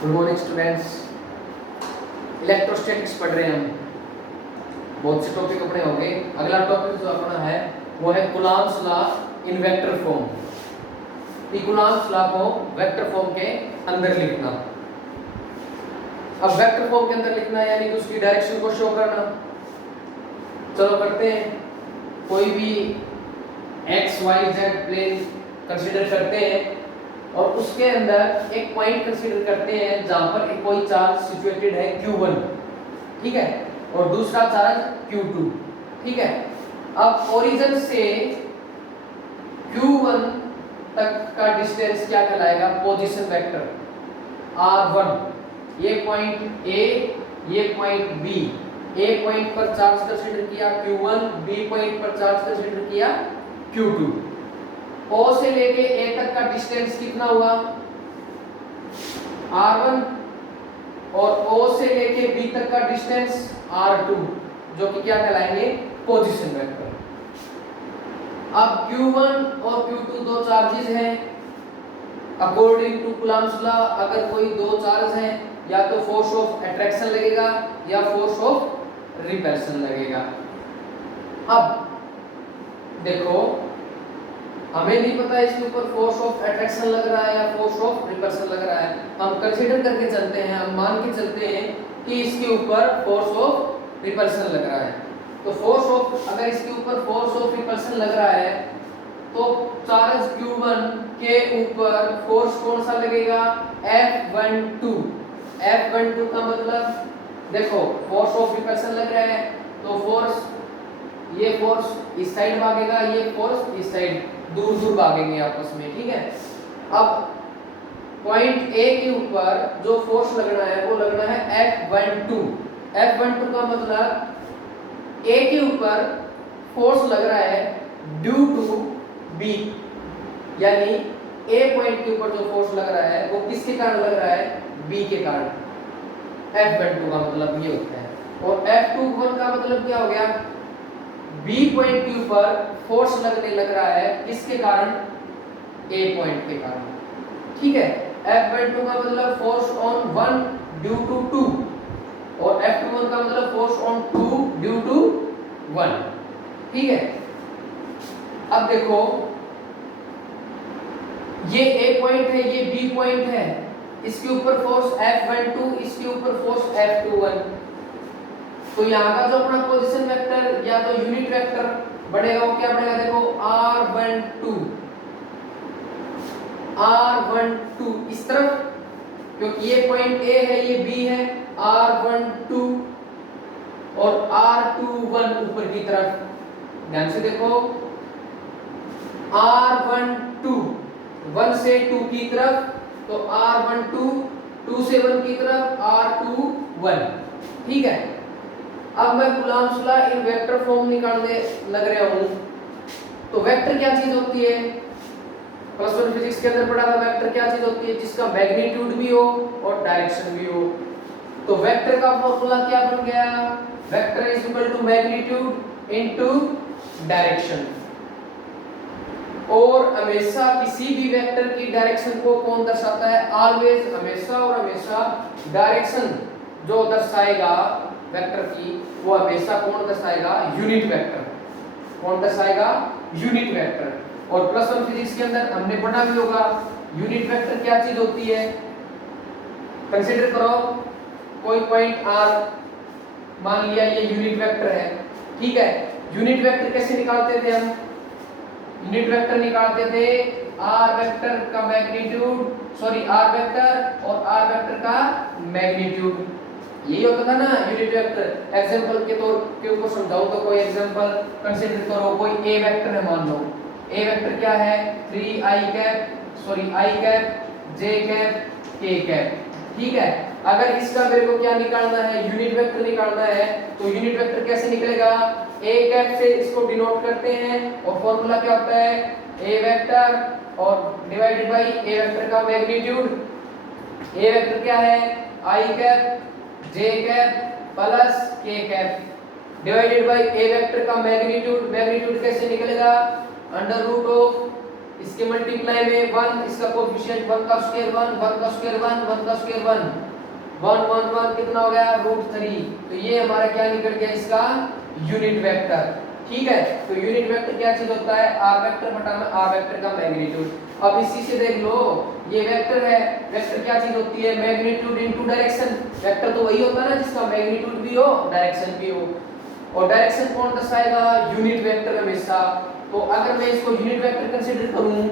Good morning students. Electrostatics पढ़ रहे हैं हम। बहुत से टॉपिक अपने हो गए। अगला टॉपिक जो अपना है वो है Coulomb's law in vector form. Coulomb's law को वेक्टर फॉर्म के अंदर लिखना। अब वेक्टर फॉर्म के अंदर लिखना यानी कि उसकी डायरेक्शन को शो करना। चलो करते हैं। कोई भी x y z plane consider करते हैं और उसके अंदर एक पॉइंट कंसीडर करते हैं जहां पर एक कोई चार्ज सिचुएटेड है q1, ठीक है, और दूसरा चार्ज q2, ठीक है। अब ओरिजिन से q1 तक का डिस्टेंस क्या कहलाएगा? Position vector r1। ये पॉइंट A, ये पॉइंट B। A पॉइंट पर चार्ज कंसीडर किया q1, B पॉइंट पर चार्ज कंसीडर किया q2। O से लेके A तक का डिस्टेंस कितना हुआ? R1, और O से लेके B तक का डिस्टेंस R2, जो कि क्या कहलाएंगे? Position vector. अब Q1 और Q2 दो चार्जेस हैं। अकॉर्डिंग टू कूलॉम्स लॉ अगर कोई दो चार्ज हैं या तो फोर्स ऑफ अट्रैक्शन लगेगा या फोर्स ऑफ रिपल्शन लगेगा। अब देखो, हमें नहीं पता इसके ऊपर फोर्स ऑफ अट्रैक्शन लग रहा है या फोर्स ऑफ रिपल्शन लग रहा है। हम कंसीडर करके चलते हैं, हम मान के चलते हैं कि इसके ऊपर फोर्स ऑफ रिपल्शन लग रहा है। तो फोर्स ऑफ, अगर इसके ऊपर फोर्स ऑफ रिपल्शन लग रहा है तो चार्ज q1 के ऊपर फोर्स कौन सा लगेगा? F12। F12 का मतलब देखो, फोर्स ऑफ रिपल्शन लग रहा है तो फोर्स, ये फोर्स इस साइड भागेगा, ये फोर्स इस साइड, दूर दूर भागेंगे आपस में, ठीक है। अब पॉइंट A के ऊपर जो फोर्स लगना है वो लगना है F12। F12 का मतलब A के ऊपर फोर्स लग रहा है ड्यू टू B, यानी A पॉइंट के ऊपर जो फोर्स लग रहा है वो किसके कारण लग रहा है? B के कारण। F12 का मतलब ये होता है। और F21 का मतलब क्या हो गया? B पॉइंट के ऊपर फोर्स लगने लग रहा है किसके कारण? A पॉइंट के कारण, ठीक है। F12 का मतलब फोर्स ऑन 1 ड्यू टू 2 और F21 का मतलब फोर्स ऑन 2 ड्यू टू 1, ठीक है। अब देखो, ये A पॉइंट है, ये B पॉइंट है, इसके ऊपर फोर्स F12, इसके ऊपर फोर्स F21। तो यहाँ का जो अपना पोजीशन वेक्टर या तो यूनिट वेक्टर बनेगा वो क्या बनेगा? देखो, R12 इस तरफ, क्योंकि ये पॉइंट A है, ये B है, R12 और R21 ऊपर की तरफ। ध्यान से देखो, R12 1 से 2 की तरफ, तो R12 2 से 1 की तरफ R21, ठीक है। अब मैं Coulomb's law in vector form निकालने लग रहा हूं। तो वेक्टर क्या चीज होती है? प्लस वन फिजिक्स के अंदर पढ़ा था, वेक्टर क्या चीज होती है? जिसका मैग्नीट्यूड भी हो और डायरेक्शन भी हो। तो वेक्टर का फॉर्मूला क्या बन गया? Vector is equal to magnitude into direction. और हमेशा किसी भी वेक्टर की डायरेक्शन को कौन दर्शाता है? ऑलवेज, हमेशा और हमेशा डायरेक्शन जो दर्शाएगा वेक्टर की, वो हमेशा कौन दर्शाएगा? Unit vector. कौन दर्शाएगा? Unit vector. और प्लस वन फिजिक्स के अंदर हमने पढ़ा भी होगा यूनिट वेक्टर क्या चीज होती है। कंसीडर करो, कोई पॉइंट R मान लिया, ये यूनिट वेक्टर है, ठीक है। यूनिट वेक्टर कैसे निकालते थे हम? यूनिट वेक्टर निकालते थे R वेक्टर का मैग्नीट्यूड, सॉरी R वेक्टर और R वेक्टर का मैग्नीट्यूड, यही होता था ना यूनिट वेक्टर। एग्जांपल के तौर के ऊपर समझाऊं तो कोई एग्जांपल कंसीडर करो, कोई A वेक्टर है, मान लो A वेक्टर क्या है? 3i cap, sorry i cap, j cap, k cap, ठीक है। अगर इसका मेरे को क्या निकालना है? यूनिट वेक्टर निकालना है, तो यूनिट वेक्टर कैसे निकलेगा? A कैप से इसको डिनोट करते हैं और फॉर्मूला क्या होता है? A वेक्टर और डिवाइडेड बाय A वेक्टर का मैग्नीट्यूड। A वेक्टर क्या है? i cap, j cap plus k cap divided by A vector का मैग्नीट्यूड। मैग्नीट्यूड कैसे निकलेगा? अंडर रूट ऑफ इसके मल्टीप्लाई में 1, इसका कोएफिशिएंट 1 का स्क्वायर 1, 1 का स्क्वायर 1, 1 का स्क्वायर 1, 1 1 1 कितना हो गया √3। तो ये हमारा क्या निकल गया इसका यूनिट वेक्टर। ठीक है, तो यूनिट वेक्टर क्या चीज होता है, आर वेक्टर बटा में आर वेक्टर का मैग्नीट्यूड। अब इसी से देख लो, ये वेक्टर है, वेक्टर क्या चीज होती है, मैग्नीट्यूड इनटू डायरेक्शन। वेक्टर तो वही होता है ना जिसका मैग्नीट्यूड भी हो डायरेक्शन भी हो, और डायरेक्शन कौन दर्शाएगा, यूनिट वेक्टर हमेशा। तो अगर मैं इसको यूनिट वेक्टर कंसीडर करूं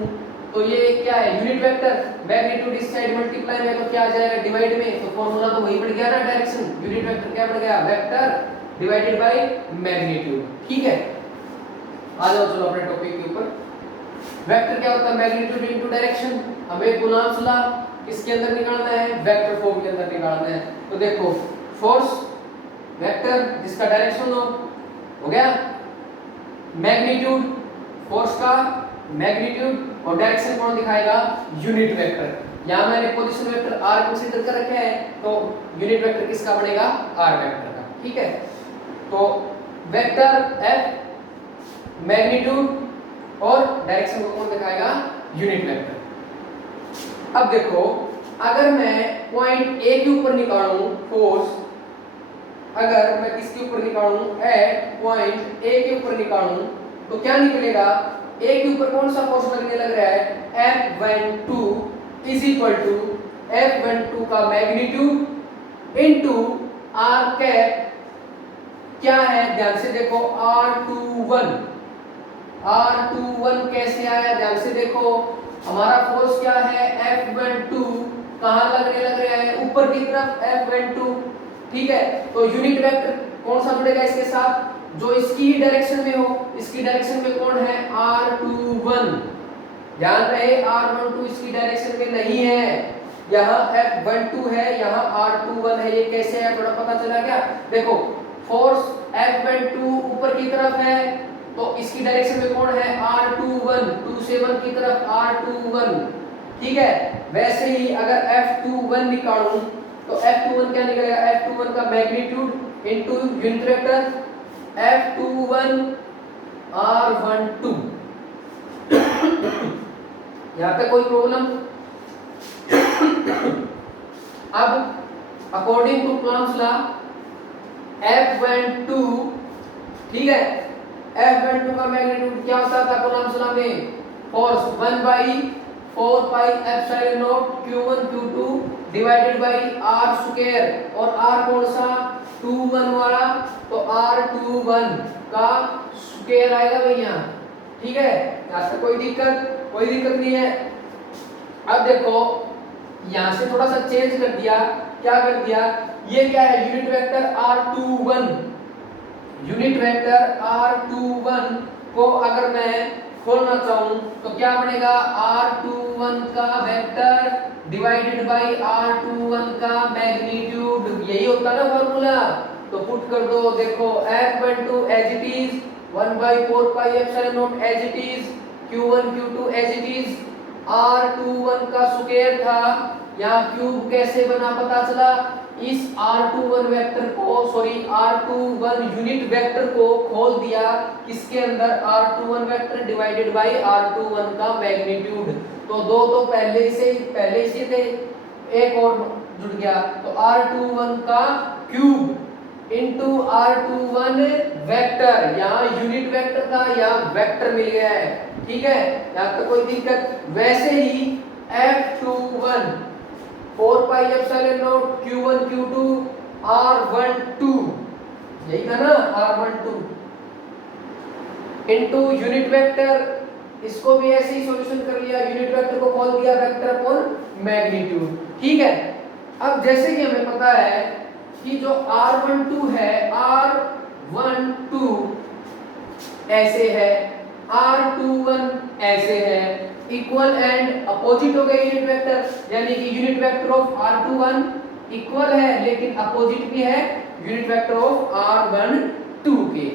तो ये क्या है, यूनिट वेक्टर, मैग्नीट्यूड इस साइड मल्टीप्लाई में तो क्या आ जाएगा डिवाइड में, तो फॉर्मूला तो वही पड़ गया ना डायरेक्शन। यूनिट वेक्टर क्या पड़ गया, वेक्टर डिवाइडेड बाय मैग्नीट्यूड। ठीक है, आ जाओ चलो अपने टॉपिक के ऊपर। वेक्टर क्या होता है, मैग्नीट्यूड इनटू डायरेक्शन। हमें गुणांश ला इसके अंदर निकालना है, वेक्टर फॉर्म के अंदर निकालना है। तो देखो फोर्स वेक्टर जिसका डायरेक्शन हो गया, मैग्नीट्यूड फोर्स का मैग्नीट्यूड, और डायरेक्शन कौन दिखाएगा, यूनिट वेक्टर। यहां मैंने पोजीशन वेक्टर r कंसीडर कर रखा है, तो यूनिट वेक्टर किसका बनेगा, r वेक्टर का। ठीक है, तो वेक्टर f मैग्नीट्यूड और डायरेक्शन को कौन दिखाएगा, यूनिट वेक्टर। अब देखो अगर मैं पॉइंट A के ऊपर निकालूं फोर्स, अगर मैं किसके ऊपर निकालूं, एट पॉइंट A के ऊपर निकालूं, तो क्या निकलेगा, A के ऊपर कौन सा फोर्स लगने लग रहा है, F12 is equal to F12 का मैग्नीट्यूड इनटू r कैप क्या है, ध्यान से देखो R21। R21 कैसे आया, ध्यान से देखो, हमारा फोर्स क्या है F12, कहां लगने लग रहा है, ऊपर की तरफ F12। ठीक है, तो यूनिट वेक्टर कौन सा जुड़ेगा इसके साथ, जो इसकी ही डायरेक्शन में हो। इसकी डायरेक्शन में कौन है, R21। ध्यान रहे R12 इसकी डायरेक्शन में नहीं है, यहाँ F12 है, यहाँ R21 है। ये कैसे है थोड़ा पता चला क्या, देखो फोर्स F12 ऊपर की तरफ है, तो इसकी डायरेक्शन में कौन है, R21, 2 से 1 की तरफ R21। ठीक है, वैसे ही अगर F21 निकालूं तो F21 क्या निकलेगा, F21 का magnitude into unit vector F21 R12। यहां पे कोई प्रॉब्लम। अब अकॉर्डिंग टू प्लॉन्क्स लॉ F12, ठीक है, F12 का मैग्नीट्यूड क्या होता था प्लॉन्क्स लॉ में, force 1/4 pi epsilon not q1 q2 divided by r square, और r कौन सा 21 वाला, तो r21 का स्क्वायर आएगा भैया। ठीक है, यहां से कोई दिक्कत नहीं है। अब देखो यहां से थोड़ा सा चेंज कर दिया, क्या कर दिया, ये क्या है, unit vector R21। Unit vector R21 को अगर मैं खोलना चाहूं तो क्या बनेगा, R21 का वेक्टर डिवाइडेड बाय R21 का मैग्नीट्यूड, यही होता है ना फॉर्मूला। तो पुट कर दो, देखो F12 as it is 1/4 pi epsilon naught as it is, Q1 Q2 as it is, R21 का स्क्वायर था, यहाँ क्यूब कैसे बना पता चला, इस R21 वेक्टर को, सॉरी R21 यूनिट वेक्टर को खोल दिया किसके अंदर, R21 vector divided by R21 का मैग्नीट्यूड। तो दो तो पहले से थे, एक और जुड़ गया, तो R21 का क्यूब इनटू R21 वेक्टर, यहाँ यूनिट वेक्टर था, यहाँ वेक्टर मिल गया है। ठीक है, यहाँ तो कोई दिक्कत। वैसे ही F21 4 pi epsilon not q1 q2 r12, यही था ना r12 इनटू यूनिट वेक्टर, इसको भी ऐसे ही सॉल्यूशन कर लिया, यूनिट वेक्टर को खोल दिया, वेक्टर अपॉन मैग्नीट्यूड। ठीक है, अब जैसे कि हमें पता है कि जो r12 है, r12 ऐसे है, r21 ऐसे है, इक्वल एंड अपोजिट हो गए यूनिट वेक्टर, यानी कि unit vector of R21 equal है लेकिन अपोजिट भी है यूनिट वेक्टर ऑफ R12 के।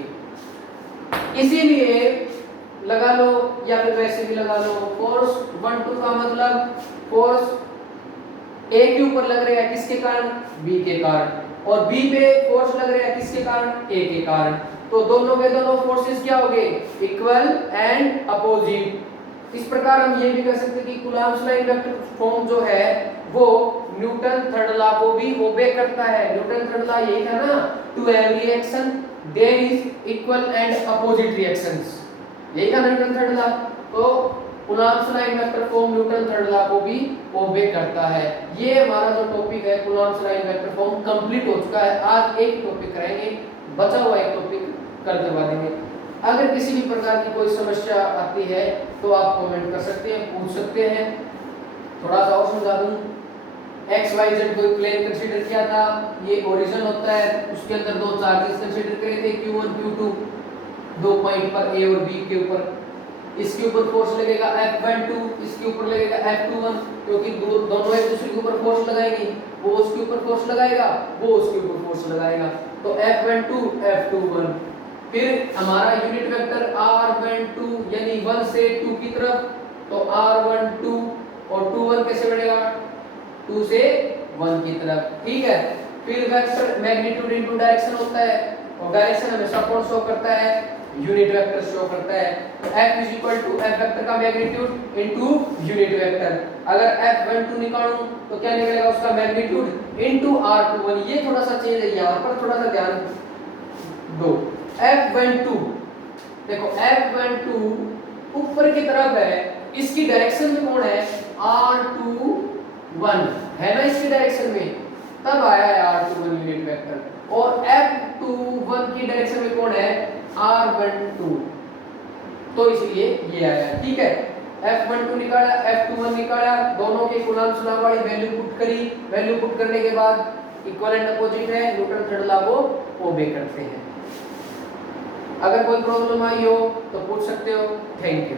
इसीलिए लगा लो या फिर वैसे भी लगा लो, फोर्स 12 का मतलब फोर्स A के ऊपर लग रहा है किसके कारण, B के कारण, और B पे फोर्स लग रहा है किसके कारण, A के कारण। तो दोनों के दोनों फोर्सेस क्या हो गए, इक्वल एंड अपोजिट। इस प्रकार हम ये भी कह सकते हैं कि कूलम्ब्स ला इंडक्टिव फॉर्म जो है वो न्यूटन थर्ड लॉ को भी ओबे करता है। न्यूटन थर्ड लॉ यही था ना, to every action there is equal and opposite reactions, यही था न्यूटन थर्ड लॉ। तो Coulomb's law inductive form Newton third law को भी ओबे करता है। ये हमारा जो टॉपिक है Coulomb's law inductive form complete हो चुका है। आज एक टॉपिक करेंगे, बचा हुआ एक टॉपिक कल करवा देंगे। अगर किसी भी प्रकार की कोई समस्या आती है तो आप कमेंट कर सकते हैं, पूछ सकते हैं। थोड़ा सा और समझा दूं, एक्स वाई जेड कोई प्लेन कंसीडर किया था, ये ओरिजिन होता है, उसके अंदर दो चार्जेस कंसीडर करे थे Q1 Q2, दो पॉइंट पर A और B के ऊपर। इसके ऊपर फोर्स लगेगा F12, इसके ऊपर लगेगा F21, क्योंकि दोनों एक दूसरे के ऊपर फोर्स लगाएंगे, वो उसके ऊपर फोर्स लगाएगा, वो उसके ऊपर फोर्स लगाएगा, तो F12 F21। फिर हमारा यूनिट वेक्टर R12 यानी 1 से 2 की तरफ, तो R12 और 21 कैसे बढ़ेगा, 2 से 1 की तरफ, ठीक है। फिर वेक्टर मैग्नीट्यूड इनटू डायरेक्शन होता है, और डायरेक्शन हमेशा कौन शो करता है, यूनिट वेक्टर शो करता है। तो F is equal to F vector का मैग्नीट्यूड इनटू यूनिट वेक्टर। अगर F12 निकालूं तो क्या निकलेगा, उसका मैग्नीट्यूड इनटू R21। ये थोड़ा सा चेंज है, यहां पर थोड़ा सा ध्यान दो। F12 देखो, F12 ऊपर की तरफ है, इसकी डायरेक्शन में कौन है, R21 है ना, इसकी डायरेक्शन में, तब आया है R21 यूनिट वेक्टर। और F21 की डायरेक्शन में कौन है, R12, तो इसलिए ये आया, ठीक है। F12 निकाला, F21 निकाला, दोनों के कूलम्ब्स लॉ वाली वैल्यू पुट करी, वैल्यू पुट करने के बाद इक्वल एंड अपोजिट है, न्यूटन थर्ड लॉ को ओबे करते हैं। अगर कोई प्रॉब्लम आई हो तो पूछ सकते हो। Thank you.